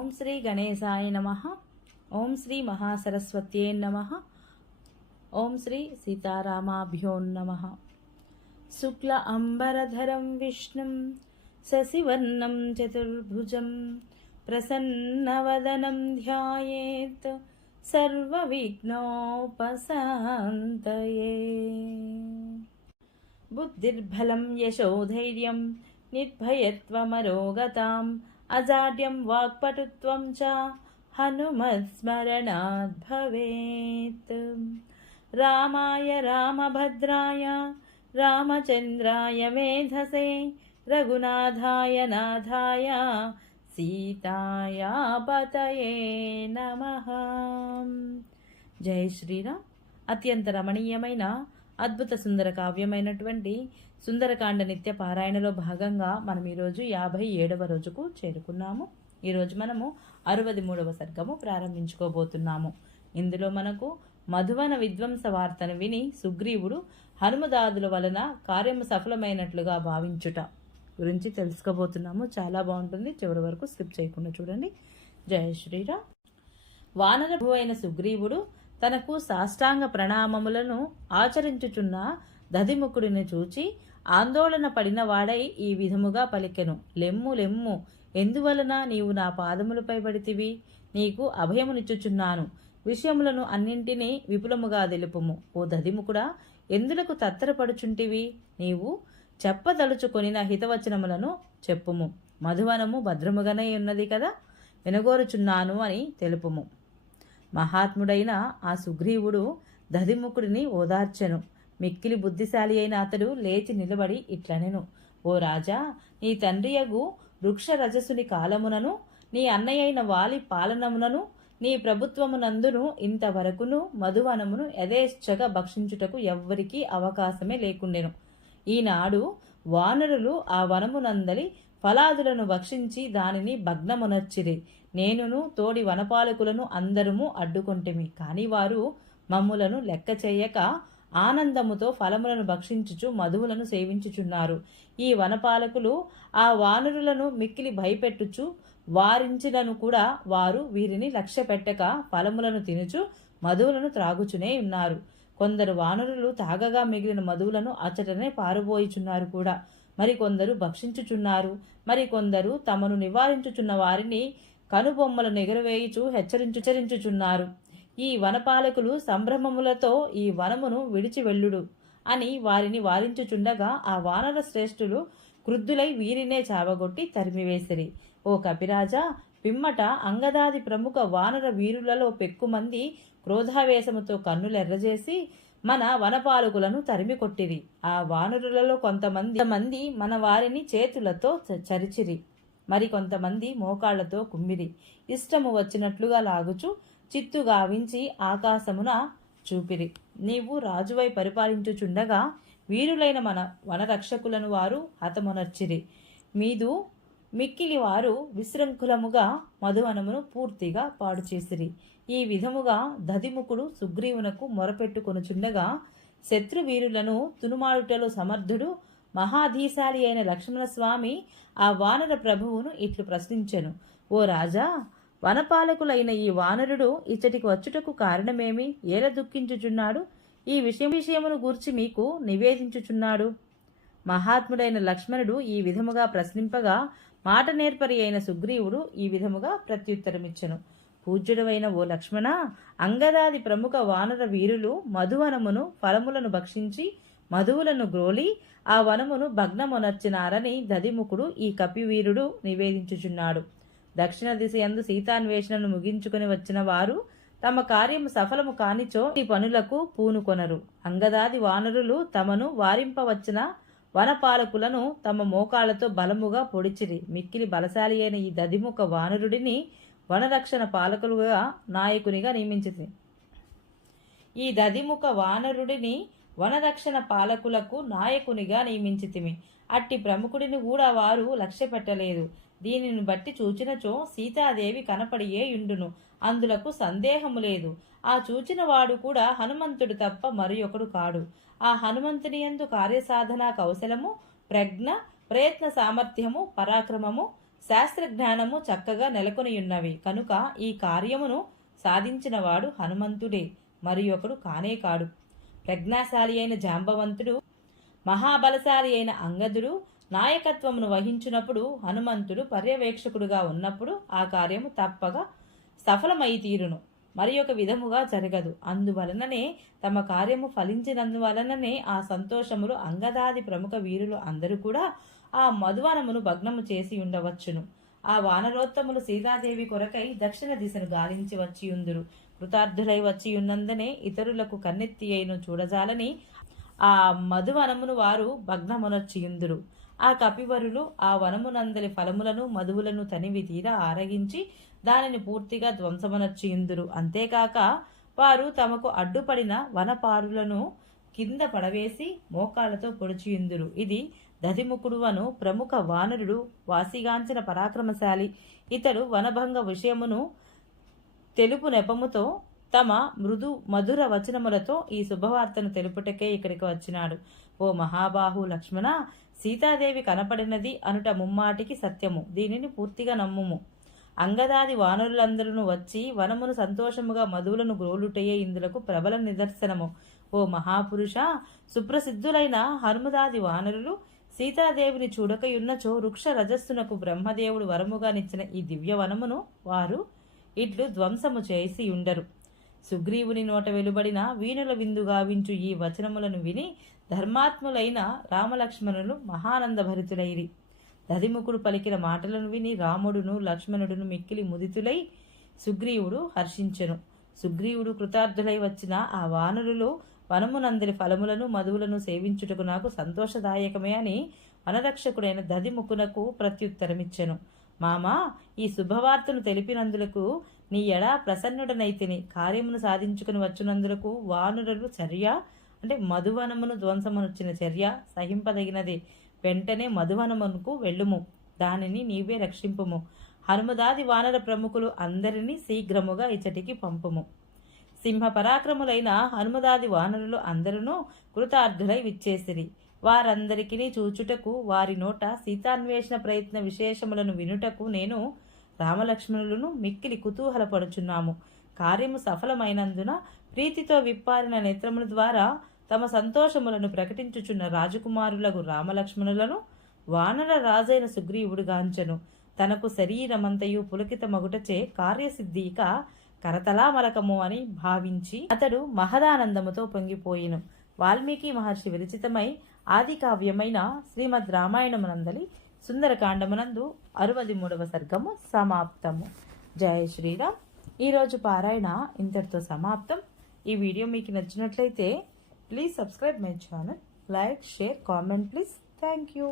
ఓం శ్రీ గణేశాయ నమ. ఓం శ్రీ మహాసరస్వత్యే నమ. ఓం శ్రీ సీతారామాభ్యో నమ. శుక్ల అంబరధరం విష్ణుం శశివర్ణం చతుర్భుజం ప్రసన్నవదనం ధ్యాయేత్ సర్వవిఘ్నోపశాంతయే. బుద్ధిర్బలం యశోధైర్యం నిర్భయత్వమరోగతాం అజాడ్యం వాక్పటుత్వం చ హనుమత్స్మరణాత్ భవేత్ రామాయ రామభద్రాయ రామచంద్రాయ మేధసే రఘునాథాయ నాథాయ సీతాయా పతయే నమః జై శ్రీరామ్ అత్యంత రమణీయమైన అద్భుత సుందర కావ్యమైనటువంటి సుందరకాండ నిత్య పారాయణలో భాగంగా మనం ఈరోజు యాభై ఏడవ రోజుకు చేరుకున్నాము. ఈరోజు మనము అరవది మూడవ సర్గము ప్రారంభించుకోబోతున్నాము. ఇందులో మనకు మధువన విధ్వంస వార్తను విని సుగ్రీవుడు హనుమదాదుల వలన కార్యము సఫలమైనట్లుగా భావించుట గురించి తెలుసుకోబోతున్నాము. చాలా బాగుంటుంది. చివరి వరకు స్కిప్ చేయకుండా చూడండి. జయ శ్రీరామ్. వానరభు అయిన సుగ్రీవుడు తనకు సాష్టాంగ ప్రణామములను ఆచరించుచున్న దధిముఖుడిని చూచి ఆందోళన పడిన వాడై ఈ విధముగా పలికెను. లెమ్ము లెమ్ము ఎందువలన నీవు నా పాదములపై పడితివి? నీకు అభయమునిచ్చుచున్నాను. విషయములను అన్నింటినీ విపులముగా తెలుపుము. ఓ దధిముకుడా ఎందులకు తత్తరపడుచుంటివి? నీవు చెప్పదలుచుకొనిన హితవచనములను చెప్పుము. మధువనము భద్రముగానే ఉన్నది కదా? వినగోరుచున్నాను అని తెలుపుము. మహాత్ముడైన ఆ సుగ్రీవుడు దధిముఖుడిని ఓదార్చెను. మిక్కిలి బుద్ధిశాలి అయిన అతడు లేచి నిలబడి ఇట్లనెను. ఓ రాజా నీ తండ్రియగు వృక్షరజసుని కాలమునను నీ అన్నయ్యైన వాలి పాలనమునను నీ ప్రభుత్వమునందును ఇంతవరకును మధువనమును యథేచ్ఛగా భక్షించుటకు ఎవ్వరికీ అవకాశమే లేకుండెను. ఈనాడు వానరులు ఆ వనమునందలి ఫలాదులను భక్షించి దానిని భగ్నమునర్చిరి. నేనును తోడి వనపాలకులను అందరము అడ్డుకొంటిమి. కాని వారు మమ్ములను లెక్క చేయక ఆనందముతో ఫలములను భక్షించుచు మధువులను సేవించుచున్నారు. ఈ వనపాలకులు ఆ వానరులను మిక్కిలి భయపెట్టుచు వారించినను కూడా వారు వీరిని లక్ష్య పెట్టక ఫలములను తినుచు మధువులను త్రాగుచునే ఉన్నారు. కొందరు వానరులు తాగగా మిగిలిన మధువులను అచటనే పారుబోయిచున్నారు కూడా. మరికొందరు భక్షించుచున్నారు. మరికొందరు తమను నివారించుచున్న వారిని కనుబొమ్మలను ఎగురవేయుచు హెచ్చరించుచరించుచున్నారు ఈ వనపాలకులు సంభ్రమములతో ఈ వనమును విడిచి వెళ్ళుడు అని వారిని వారించుచుండగా ఆ వానర శ్రేష్ఠులు క్రుద్ధులై వీరినే చావగొట్టి తరిమివేసిరి. ఓ కపిరాజా పిమ్మట అంగదాది ప్రముఖ వానర వీరులలో పెక్కుమంది క్రోధావేశముతో కన్నులెర్రజేసి మన వనపాలకులను తరిమి కొట్టిరి ఆ వానరులలో కొంతమంది మంది మన వారిని చేతులతో చ- చరిచిరి. మరికొంతమంది మోకాళ్ళతో కుమ్మిరి. ఇష్టము వచ్చినట్లుగా లాగుచు చిత్తు గావించి ఆకాశమున చూపిరి. నీవు రాజువై పరిపాలించుచుండగా వీరులైన మన వనరక్షకులను వారు హతమునర్చిరి. మీదు మిక్కిలి వారు విశృంఖలముగా మధువనమును పూర్తిగా పాడు చేసిరి ఈ విధముగా దధిముఖుడు సుగ్రీవునకు మొరపెట్టుకొనుచుండగా శత్రువీరులను తునుమాడుటలో సమర్థుడు మహాధీశాలి అయిన లక్ష్మణస్వామి ఆ వానర ప్రభువును ఇట్లు ప్రశ్నించెను. ఓ రాజా వనపాలకులైన ఈ వానరుడు ఇచ్చటికి వచ్చుటకు కారణమేమి? ఏల దుఃఖించుచున్నాడు? ఈ విషయం విషయమును గూర్చి మీకు నివేదించుచున్నాడు. మహాత్ముడైన లక్ష్మణుడు ఈ విధముగా ప్రశ్నింపగా మాట నేర్పరి అయిన సుగ్రీవుడు ఈ విధముగా ప్రత్యుత్తరమిచ్చను. పూజ్యుడవైన ఓ లక్ష్మణ అంగదాది ప్రముఖ వానర వీరులు మధువనమును ఫలములను భక్షించి మధువులను గ్రోలి ఆ వనమును భగ్నమునర్చినారని దదిముఖుడు ఈ కపివీరుడు నివేదించుచున్నాడు. దక్షిణ దిశ యందు సీతాన్వేషణను ముగించుకుని వచ్చిన వారు తమ కార్యము సఫలము కానిచో ఈ పనులకు పూనుకొనరు. అంగదాది వానరులు తమను వారింపవచ్చిన వనపాలకులను తమ మోకాళ్ళతో బలముగా పొడిచిరి. మిక్కిలి బలశాలి అయిన ఈ దదిముఖ వానరుడిని వనరక్షణ పాలకులుగా నాయకునిగా నియమించింది ఈ దదిముఖ వానరుడిని వనరక్షణ పాలకులకు నాయకునిగా నియమించితిమి. అట్టి ప్రముఖుడిని కూడా వారు లక్ష్య పెట్టలేదు దీనిని బట్టి చూచినచో సీతాదేవి కనపడియే యుండును. అందులకు సందేహము లేదు. ఆ చూచిన వాడు కూడా హనుమంతుడు తప్ప మరి ఒకడు కాడు. ఆ హనుమంతుని ఎందు కార్యసాధన కౌశలము ప్రజ్ఞ ప్రయత్న సామర్థ్యము పరాక్రమము శాస్త్ర జ్ఞానము చక్కగా నెలకొనియున్నవి. కనుక ఈ కార్యమును సాధించినవాడు హనుమంతుడే. మరి ఒకడు కానే కాడు. ప్రజ్ఞాశాలి అయిన జాంబవంతుడు మహాబలశాలి అయిన అంగదుడు నాయకత్వమును వహించినప్పుడు హనుమంతుడు పర్యవేక్షకుడుగా ఉన్నప్పుడు ఆ కార్యము తప్పగా సఫలమై తీరును. మరి ఒక విధముగా జరగదు. అందువలననే తమ కార్యము ఫలించినందువలననే ఆ సంతోషములు అంగదాది ప్రముఖ వీరులు అందరూ కూడా ఆ మధువనమును భగ్నము చేసి ఉండవచ్చును. ఆ వానరోత్తములు సీతాదేవి కొరకై దక్షిణ దిశను గాలించి వచ్చి ఉందురు. కృతార్థులై వచ్చి ఉన్నందనే ఇతరులకు కన్నెత్తి అయిను చూడజాలని ఆ మధువనమును వారు భగ్నమునొచ్చియుందురు. ఆ కపివరులు ఆ వనమునందలి ఫలములను మధువులను తనివి తీర ఆరగించి దానిని పూర్తిగా ధ్వంసమునర్చియుందురు అంతేకాక వారు తమకు అడ్డుపడిన వనపారులను కింద పడవేసి మోకాళ్ళతో పొడిచియుందురు. ఇది దధిముకుడువను ప్రముఖ వానరుడు వాసిగాంచిన పరాక్రమశాలి. ఇతడు వనభంగ విషయమును తెలుపు నెపముతో తమ మృదు మధుర వచనములతో ఈ శుభవార్తను తెలుపుటకే ఇక్కడికి వచ్చినాడు. ఓ మహాబాహు లక్ష్మణ సీతాదేవి కనపడినది అనుట ముమ్మాటికి సత్యము. దీనిని పూర్తిగా నమ్ముము. అంగదాది వానరులందరూ వచ్చి వనమును సంతోషముగా మధువులను గ్రోలుటయే ఇందులకు ప్రబల నిదర్శనము. ఓ మహాపురుష సుప్రసిద్ధులైన హనుమదాది వానరులు సీతాదేవిని చూడకయున్నచో వృక్ష రజస్సునకు బ్రహ్మదేవుడు వరముగానిచ్చిన ఈ దివ్య వనమును వారు ఇట్లు ధ్వంసము చేసి ఉండరు. సుగ్రీవుని నోట వెలుబడిన వీణుల విందుగా వించు ఈ వచనములను విని ధర్మాత్ములైన రామలక్ష్మణులు మహానందభరితులైరి. దదిముఖుడు పలికిన మాటలను విని రాముడును లక్ష్మణుడును మిక్కిలి ముదితులై సుగ్రీవుడు హర్షించెను. సుగ్రీవుడు కృతార్థులై వచ్చిన ఆ వానరులు వనమునందరి ఫలములను మధువులను సేవించుటకు నాకు సంతోషదాయకమే అని వనరక్షకుడైన దదిముఖునకు ప్రత్యుత్తరమిచ్చెను. మామా ఈ శుభవార్తను తెలిపినందులకు నీ ఎడా ప్రసన్నుడనైతిని కార్యమును సాధించుకుని వచ్చినందులకు వానురులు చర్య అంటే మధువనమును ధ్వంసమునొచ్చిన చర్య సహింపదగినది. వెంటనే మధువనమునకు వెళ్ళుము. దానిని నీవే రక్షింపుము. హనుమదాది వానర ప్రముఖులు అందరినీ శీఘ్రముగా ఇచ్చటికి పంపుము. సింహ పరాక్రములైన హనుమదాది వానరులు అందరూ కృతార్థులై విచ్చేసిరి. వారందరికీ చూచుటకు వారి నోట సీతాన్వేషణ ప్రయత్న విశేషములను వినుటకు నేను రామలక్ష్మణులను మిక్కిలి కుతూహలపడుచున్నాము. కార్యము సఫలమైనందున ప్రీతితో విప్పారిన నేత్రముల ద్వారా తమ సంతోషములను ప్రకటించుచున్న రాజకుమారులకు రామలక్ష్మణులను వానర రాజైన సుగ్రీవుడు గాంచను. తనకు శరీరమంతయు పులకిత మగుటచే కార్యసిద్ధిక కరతలామలకము అని భావించి అతడు మహదానందముతో పొంగిపోయిను. వాల్మీకి మహర్షి విరచితమై ఆది కావ్యమైన శ్రీమద్ రామాయణమునందలి సుందరకాండమునందు అరవది మూడవ సర్గము సమాప్తము. జయ శ్రీరామ్. ఈరోజు పారాయణ ఇంతటితో సమాప్తం. ఈ వీడియో మీకు నచ్చినట్లయితే please subscribe my channel. Like share comment please. Thank you.